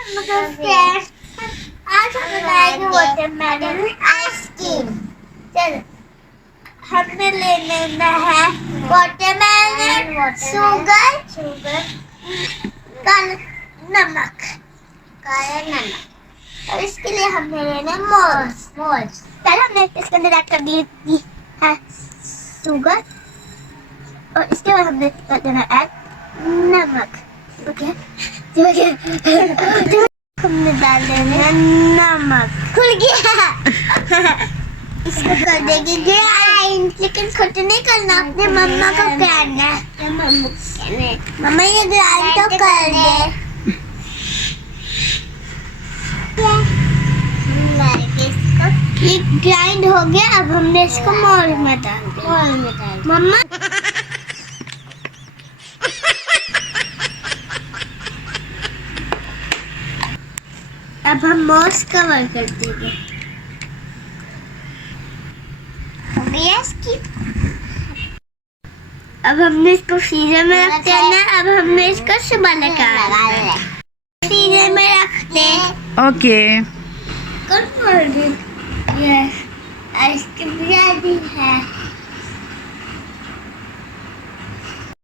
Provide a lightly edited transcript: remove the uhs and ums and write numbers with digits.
आज हम बनाएंगे वाटरमेलन आइसक्रीम। चलो, हमें ले लेना है वाटरमेलन, शुगर, काला नमक। और इसके लिए हमें लेना मोल्ड्स। पहले हमने इसके अंदर ऐड कर दी है शुगर, और इसके बाद हमने कर देना ऐड नमक। ओके, हमने डाल देना नमक। खुल गया। इसको कर देंगे ग्राइंड, लेकिन खुद नहीं करना, अपने मम्मा को कहना है। मम्मा ये ग्राइंड तो कर दे। ये ग्राइंड हो गया, अब हमने इसको मोल्ड में डाल दिया। मम्मा अब हम मॉस कवर कर देंगे। अब हमने इसको फ्रीजर में रख देना। अब हमने इसको सुबह निकालना है। फ्रीजर में रखते हैं। Okay. Good morning. Yes, ice cream ready है।